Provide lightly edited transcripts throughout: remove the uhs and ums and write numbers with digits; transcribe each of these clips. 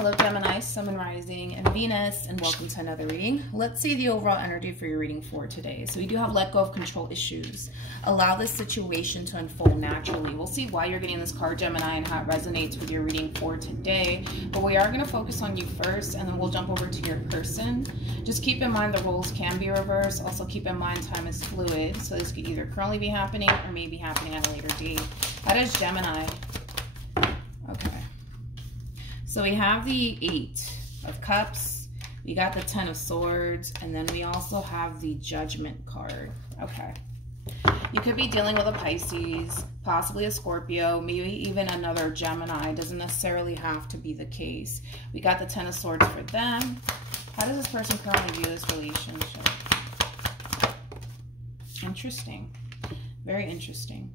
Hello Gemini, Sun, Moon, Rising, and Venus, and welcome to another reading. Let's see the overall energy for your reading for today. So we do have let go of control issues. Allow this situation to unfold naturally. We'll see why you're getting this card, Gemini, and how it resonates with your reading for today. But we are going to focus on you first, and then we'll jump over to your person. Just keep in mind the roles can be reversed. Also keep in mind time is fluid. So this could either currently be happening or may be happening at a later date. How does Gemini? Okay. So we have the 8 of Cups, we got the 10 of Swords, and then we also have the Judgment card. Okay. You could be dealing with a Pisces, possibly a Scorpio, maybe even another Gemini. It doesn't necessarily have to be the case. We got the 10 of Swords for them. How does this person currently view this relationship? Interesting. Very interesting.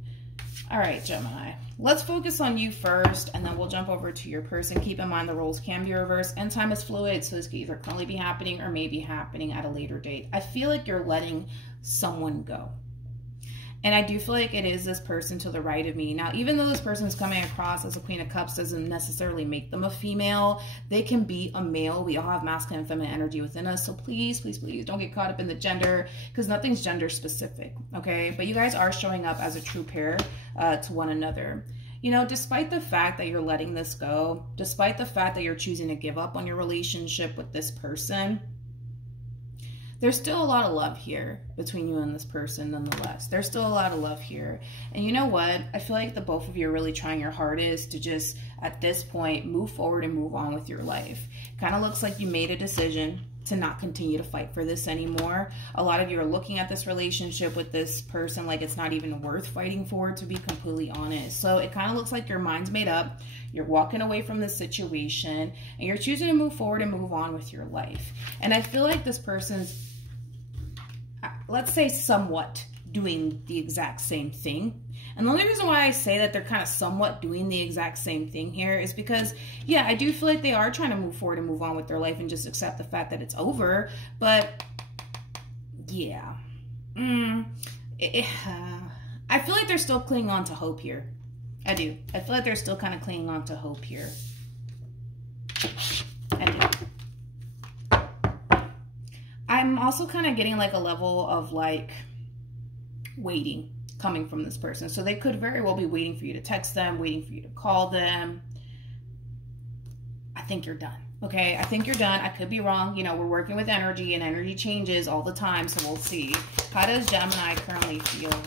All right, Gemini, let's focus on you first, and then we'll jump over to your person. Keep in mind the roles can be reversed, and time is fluid, so this could either currently be happening or may be happening at a later date. I feel like you're letting someone go. And I do feel like it is this person to the right of me. Now, even though this person is coming across as a Queen of Cups doesn't necessarily make them a female. They can be a male. We all have masculine and feminine energy within us. So please, please, please don't get caught up in the gender, because nothing's gender specific, okay? But you guys are showing up as a true pair to one another. You know, despite the fact that you're letting this go, despite the fact that you're choosing to give up on your relationship with this person, there's still a lot of love here between you and this person nonetheless. There's still a lot of love here. And you know what? I feel like the both of you are really trying your hardest to just, at this point, move forward and move on with your life. Kind of looks like you made a decision to not continue to fight for this anymore. A lot of you are looking at this relationship with this person like it's not even worth fighting for, to be completely honest. So it kind of looks like your mind's made up. You're walking away from this situation and you're choosing to move forward and move on with your life. And I feel like this person's, let's say, somewhat doing the exact same thing. And the only reason why I say that they're kind of somewhat doing the exact same thing here is because, yeah, I do feel like they are trying to move forward and move on with their life and just accept the fact that it's over. But, yeah. I feel like they're still clinging on to hope here. I do. I feel like they're still kind of clinging on to hope here. I do. I'm also kind of getting like a level of like waiting coming from this person. So they could very well be waiting for you to text them, waiting for you to call them. I think you're done. Okay, I think you're done. I could be wrong. You know, we're working with energy and energy changes all the time. So we'll see. How does Gemini currently feel?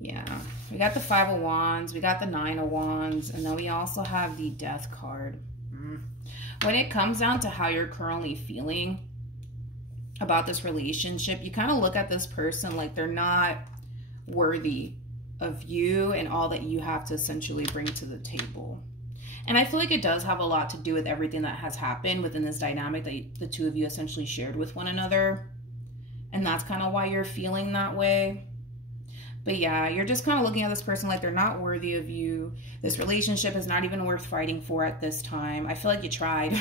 Yeah, we got the 5 of Wands. We got the 9 of Wands. And then we also have the Death card. When it comes down to how you're currently feeling about this relationship, you kind of look at this person like they're not worthy of you and all that you have to essentially bring to the table. And I feel like it does have a lot to do with everything that has happened within this dynamic that the two of you essentially shared with one another. And that's kind of why you're feeling that way. But yeah, you're just kind of looking at this person like they're not worthy of you. This relationship is not even worth fighting for at this time. I feel like you tried.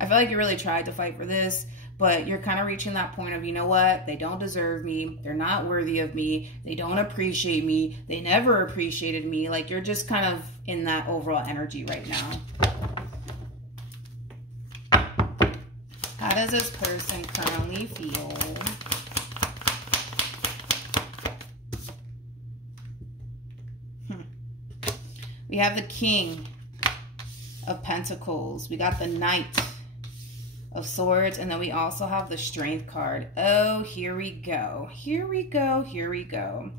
I feel like you really tried to fight for this, but you're kind of reaching that point of, you know what? They don't deserve me. They're not worthy of me. They don't appreciate me. They never appreciated me. Like, you're just kind of in that overall energy right now. How does this person currently feel? We have the King of Pentacles. We got the Knight of Swords. And then we also have the Strength card. Oh, here we go. Here we go. Here we go.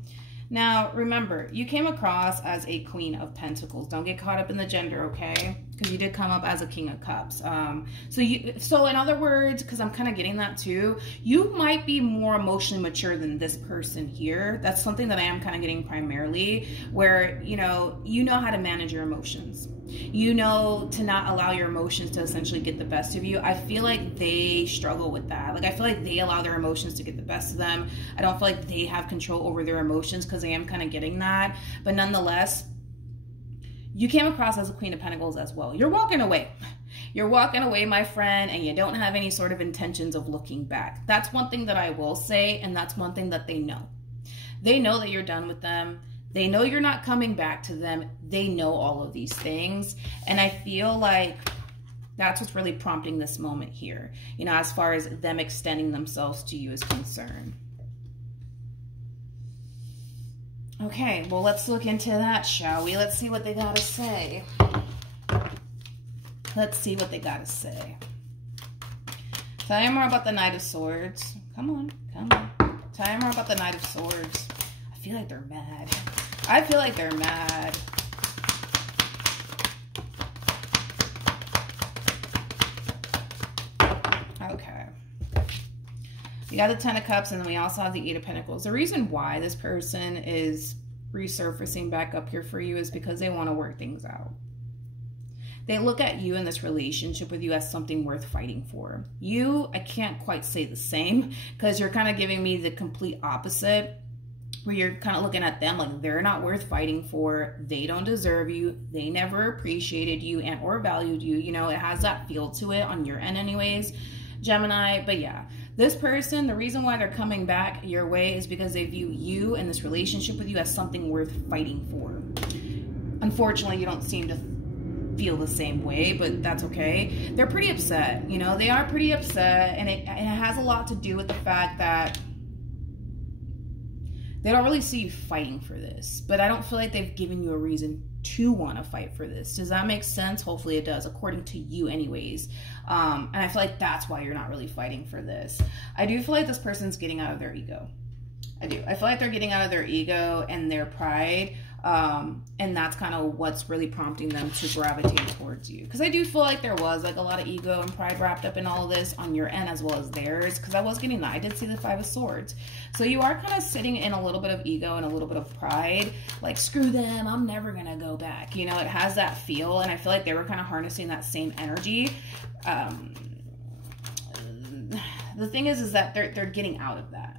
Now, remember, you came across as a Queen of Pentacles. Don't get caught up in the gender, okay? Because you did come up as a King of Cups. So in other words, because I'm kind of getting that too, you might be more emotionally mature than this person here. That's something that I am kind of getting primarily, where, you know how to manage your emotions. You know to not allow your emotions to essentially get the best of you. I feel like they struggle with that. Like, I feel like they allow their emotions to get the best of them. I don't feel like they have control over their emotions, because I am kind of getting that. But nonetheless, you came across as a Queen of Pentacles as well. You're walking away. You're walking away, my friend, and you don't have any sort of intentions of looking back. That's one thing that I will say, and that's one thing that they know. They know that you're done with them. They know you're not coming back to them. They know all of these things. And I feel like that's what's really prompting this moment here, you know, as far as them extending themselves to you is concerned. Okay, well, let's look into that, shall we? Let's see what they got to say. Let's see what they got to say. Tell me more about the Knight of Swords. Come on, come on. Tell me more about the Knight of Swords. I feel like they're mad. I feel like they're mad. Okay. We got the Ten of Cups, and then we also have the Eight of Pentacles. The reason why this person is resurfacing back up here for you is because they want to work things out. They look at you in this relationship with you as something worth fighting for. You, I can't quite say the same, because you're kind of giving me the complete opposite, where you're kind of looking at them like they're not worth fighting for. They don't deserve you. They never appreciated you and or valued you. You know, it has that feel to it on your end anyways, Gemini. But yeah, this person, the reason why they're coming back your way is because they view you and this relationship with you as something worth fighting for. Unfortunately, you don't seem to feel the same way, but that's okay. They're pretty upset, you know, they are pretty upset, and it has a lot to do with the fact that they don't really see you fighting for this, but I don't feel like they've given you a reason to want to fight for this. Does that make sense? Hopefully it does, according to you anyways. And I feel like that's why you're not really fighting for this. I do feel like this person's getting out of their ego. I do. I feel like they're getting out of their ego and their pride. And that's kind of what's really prompting them to gravitate towards you. Because I do feel like there was like a lot of ego and pride wrapped up in all of this on your end as well as theirs. Because I was getting that. I did see the Five of Swords. So you are kind of sitting in a little bit of ego and a little bit of pride. Like, screw them. I'm never going to go back. You know, it has that feel. And I feel like they were kind of harnessing that same energy. The thing is that they're getting out of that.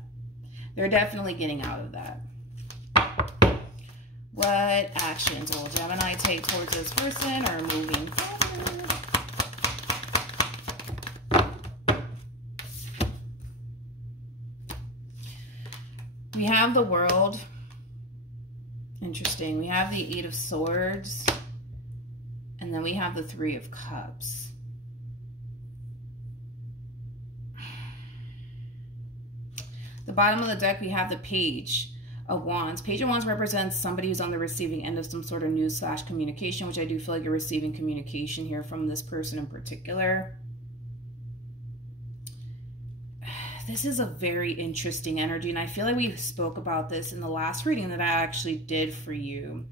They're definitely getting out of that. What actions will Gemini take towards this person or moving forward? We have the World. Interesting. We have the Eight of Swords. And then we have the Three of Cups. The bottom of the deck, we have the Page of Wands. Page of Wands represents somebody who's on the receiving end of some sort of news / communication, which I do feel like you're receiving communication here from this person in particular. This is a very interesting energy, and I feel like we spoke about this in the last reading that I actually did for you.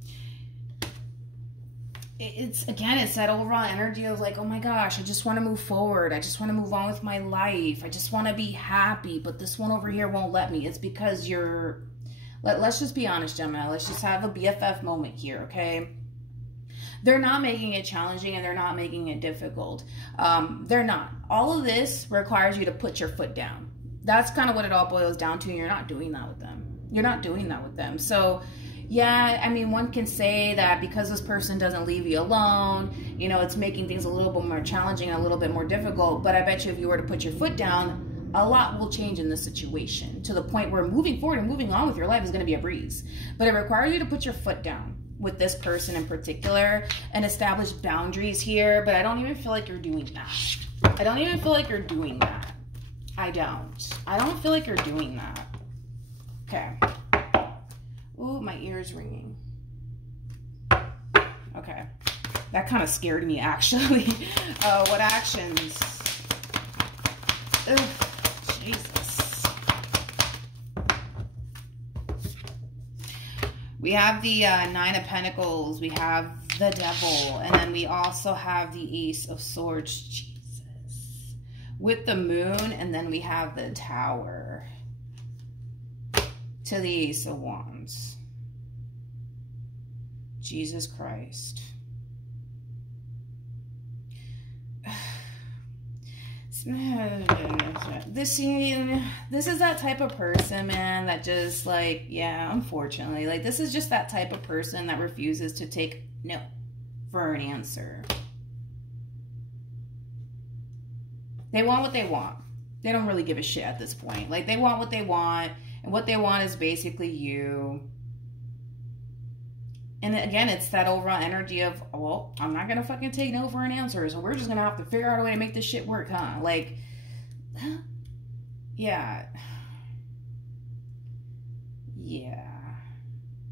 It's, again, it's that overall energy of like, oh my gosh, I just want to move forward. I just want to move on with my life. I just want to be happy, but this one over here won't let me. It's because you're... Let's just be honest, Gemini. Let's just have a BFF moment here, okay? They're not making it challenging and they're not making it difficult. They're not. All of this requires you to put your foot down. That's kind of what it all boils down to, and you're not doing that with them. You're not doing that with them. So, yeah, I mean, one can say that because this person doesn't leave you alone, you know, it's making things a little bit more challenging and a little bit more difficult. But I bet you if you were to put your foot down, a lot will change in this situation to the point where moving forward and moving on with your life is going to be a breeze. But it requires you to put your foot down with this person in particular and establish boundaries here. But I don't even feel like you're doing that. I don't even feel like you're doing that. I don't feel like you're doing that. Okay. Ooh, my ear's ringing. Okay. That kind of scared me, actually. What actions? Ugh. Jesus. We have the Nine of Pentacles. We have the Devil. And then we also have the Ace of Swords. Jesus. With the Moon. And then we have the Tower. To the Ace of Wands. Jesus Christ. This is that type of person, man, that just like, yeah, unfortunately, like this is just that type of person that refuses to take no for an answer. They want what they want. They don't really give a shit at this point. Like, they want what they want, and what they want is basically you. And again, it's that overall energy of, well, I'm not going to fucking take no for an answer. So we're just going to have to figure out a way to make this shit work, huh? Like, yeah. Yeah.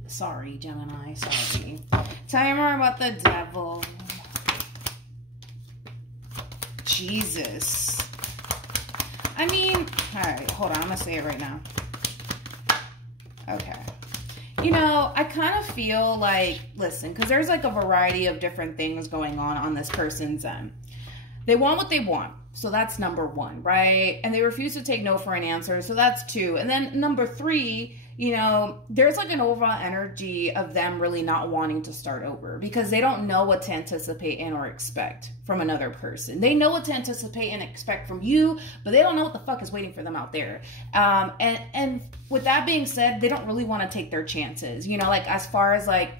Sorry, Gemini. Sorry. Tell me more about the devil. Jesus. I mean, all right, hold on. I'm going to say it right now. Okay. You know, I kind of feel like, listen, because there's like a variety of different things going on this person's end. They want what they want. So that's number one, right? And they refuse to take no for an answer. So that's two. And then number three, you know, there's like an overall energy of them really not wanting to start over because they don't know what to anticipate and or expect from another person. They know what to anticipate and expect from you, but they don't know what the fuck is waiting for them out there. And with that being said, they don't really want to take their chances, you know, like as far as like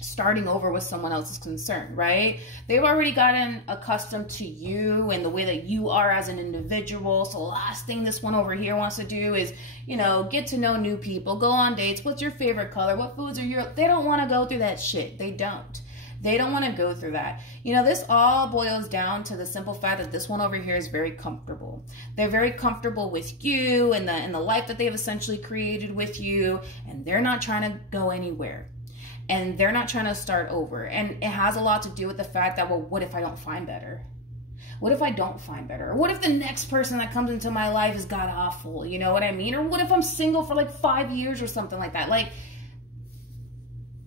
starting over with someone else is concerned, right? They've already gotten accustomed to you and the way that you are as an individual. So the last thing this one over here wants to do is, you know, get to know new people, go on dates. What's your favorite color? What foods are your... They don't want to go through that shit. They don't. They don't want to go through that. You know, this all boils down to the simple fact that this one over here is very comfortable. They're very comfortable with you and the life that they've essentially created with you, and they're not trying to go anywhere. And they're not trying to start over. And it has a lot to do with the fact that, well, what if I don't find better? What if I don't find better? Or what if the next person that comes into my life is god awful? You know what I mean? Or what if I'm single for like 5 years or something like that? Like,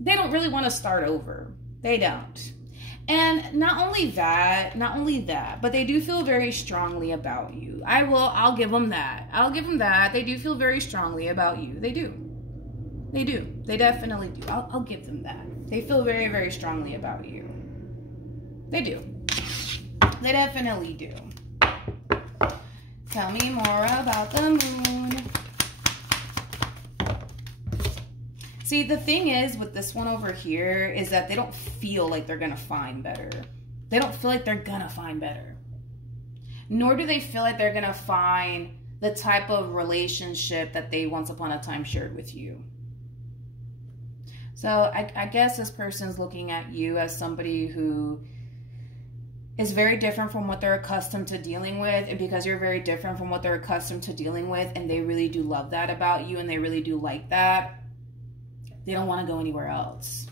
they don't really want to start over. They don't. And not only that, but they do feel very strongly about you. I'll give them that. I'll give them that. They do feel very strongly about you. They do. They do. They definitely do. I'll give them that. They feel very, very strongly about you. They do. They definitely do. Tell me more about the moon. See, the thing is with this one over here is that they don't feel like they're going to find better. They don't feel like they're going to find better. Nor do they feel like they're going to find the type of relationship that they once upon a time shared with you. So I guess this person's looking at you as somebody who is very different from what they're accustomed to dealing with. And because you're very different from what they're accustomed to dealing with, and they really do love that about you, and they really do like that, they don't want to go anywhere else.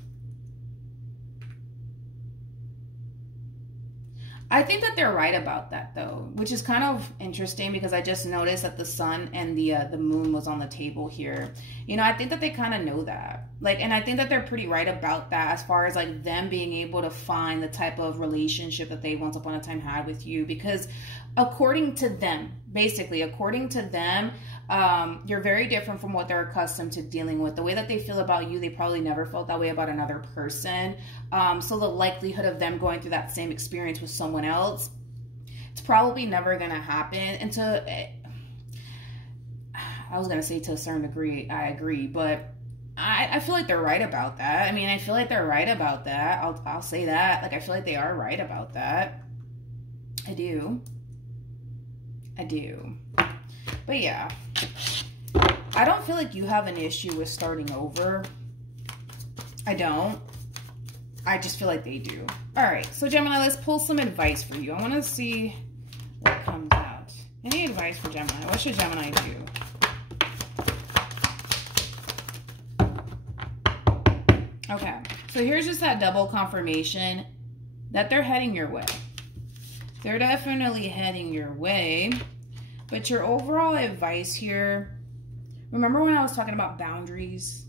I think that they're right about that, though, which is kind of interesting because I just noticed that the sun and the moon was on the table here. You know, I think that they kind of know that. Like, and I think that they're pretty right about that as far as like them being able to find the type of relationship that they once upon a time had with you. Because according to them, basically, according to them, you're very different from what they're accustomed to dealing with. The way that they feel about you, they probably never felt that way about another person. So the likelihood of them going through that same experience with someone else, it's probably never going to happen. And I was going to say to a certain degree, I agree, but I feel like they're right about that. I mean, I feel like they're right about that. I'll say that. Like, I feel like they are right about that. I do. But yeah, I don't feel like you have an issue with starting over. I don't. I just feel like they do. All right, so Gemini, let's pull some advice for you. I want to see what comes out. Any advice for Gemini? What should Gemini do? Okay, so here's just that double confirmation that they're heading your way. They're definitely heading your way. But your overall advice here, remember when I was talking about boundaries,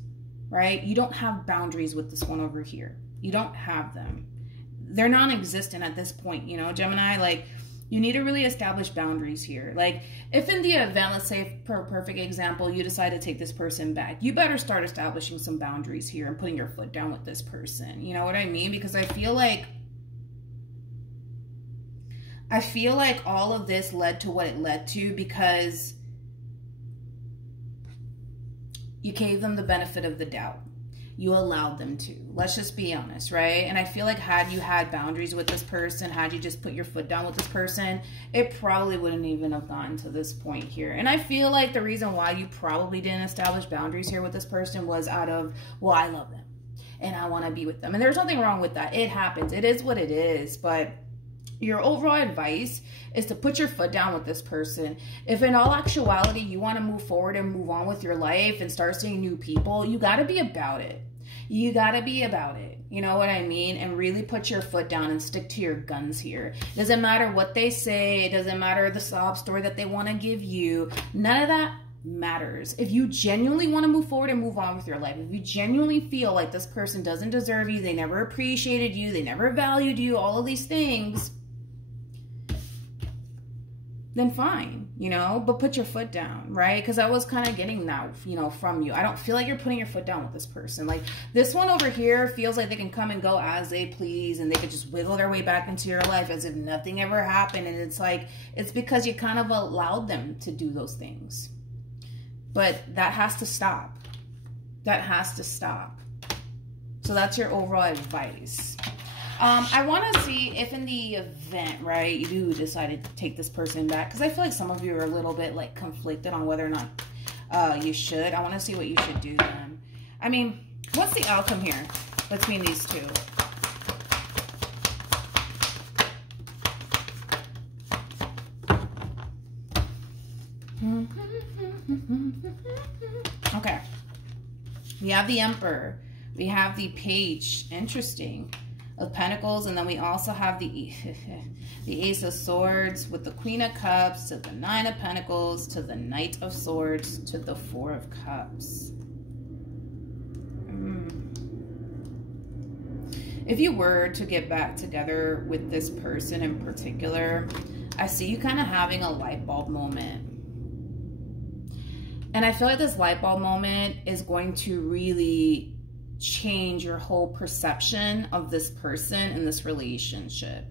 right? You don't have boundaries with this one over here. You don't have them. They're non-existent at this point, you know, Gemini. Like, you need to really establish boundaries here. Like, if in the event, let's say for a perfect example, you decide to take this person back, you better start establishing some boundaries here and putting your foot down with this person. You know what I mean? Because I feel like all of this led to what it led to because you gave them the benefit of the doubt. You allowed them to. Let's just be honest, right? And I feel like had you had boundaries with this person, had you just put your foot down with this person, it probably wouldn't even have gotten to this point here. And I feel like the reason why you probably didn't establish boundaries here with this person was out of, well, I love them. and I want to be with them. And there's nothing wrong with that. It happens. It is what it is. But your overall advice is to put your foot down with this person. If in all actuality you want to move forward and move on with your life and start seeing new people, you got to be about it. You got to be about it. You know what I mean? And really put your foot down and stick to your guns here. It doesn't matter what they say. It doesn't matter the sob story that they want to give you. None of that matters. If you genuinely want to move forward and move on with your life, if you genuinely feel like this person doesn't deserve you, they never appreciated you, they never valued you, all of these things, then fine, you know, but put your foot down, right? Because I was kind of getting that, you know, from you. I don't feel like you're putting your foot down with this person. Like, this one over here feels like they can come and go as they please, and they could just wiggle their way back into your life as if nothing ever happened. And it's like, it's because you kind of allowed them to do those things. But that has to stop. That has to stop. So that's your overall advice. I want to see if in the event, right, you do decide to take this person back, because I feel like some of you are a little bit like conflicted on whether or not you should. I want to see what you should do then. I mean, what's the outcome here between these two? Okay. We have the Emperor. We have the Page. Interesting. Of Pentacles, and then we also have the Ace of Swords with the Queen of Cups to the Nine of Pentacles to the Knight of Swords to the Four of Cups. If you were to get back together with this person in particular, I see you kind of having a light bulb moment. And I feel like this light bulb moment is going to really change your whole perception of this person in this relationship.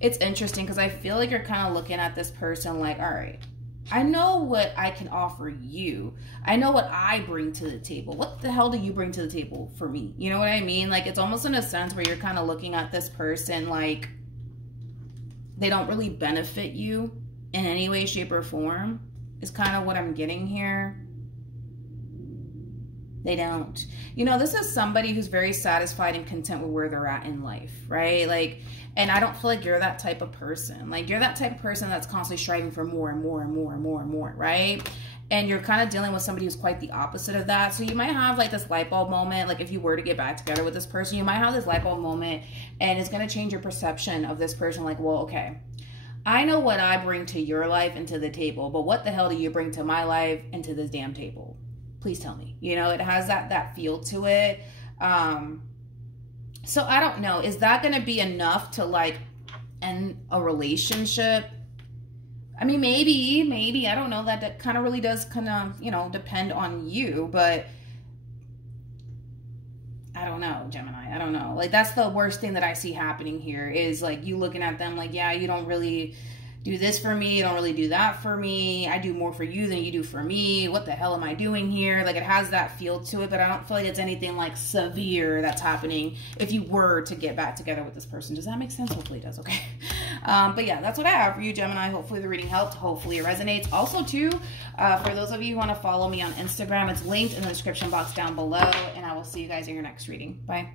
It's interesting because I feel like you're kind of looking at this person like, all right, I know what I can offer you. I know what I bring to the table. What the hell do you bring to the table for me? You know what I mean? Like, it's almost in a sense where you're kind of looking at this person like they don't really benefit you in any way, shape, or form is kind of what I'm getting here. They don't. You know, this is somebody who's very satisfied and content with where they're at in life, right? Like, and I don't feel like you're that type of person. Like, you're that type of person that's constantly striving for more and more and more and more and more, right? And you're kind of dealing with somebody who's quite the opposite of that. So you might have like this light bulb moment. Like, if you were to get back together with this person, you might have this light bulb moment, and it's going to change your perception of this person. Like, well, okay, I know what I bring to your life and to the table, but what the hell do you bring to my life and to this damn table? Please tell me. You know, it has that feel to it. So I don't know. Is that going to be enough to like end a relationship? I mean, maybe. I don't know. That kind of really does kind of, you know, depend on you. But I don't know, Gemini. I don't know. Like, that's the worst thing that I see happening here is like you looking at them like, yeah, you don't really do this for me. You don't really do that for me. I do more for you than you do for me. What the hell am I doing here? Like, it has that feel to it, but I don't feel like it's anything like severe that's happening if you were to get back together with this person. Does that make sense? Hopefully it does. Okay. But yeah, that's what I have for you, Gemini. Hopefully the reading helped. Hopefully it resonates. Also too, for those of you who want to follow me on Instagram, it's linked in the description box down below, and I will see you guys in your next reading. Bye.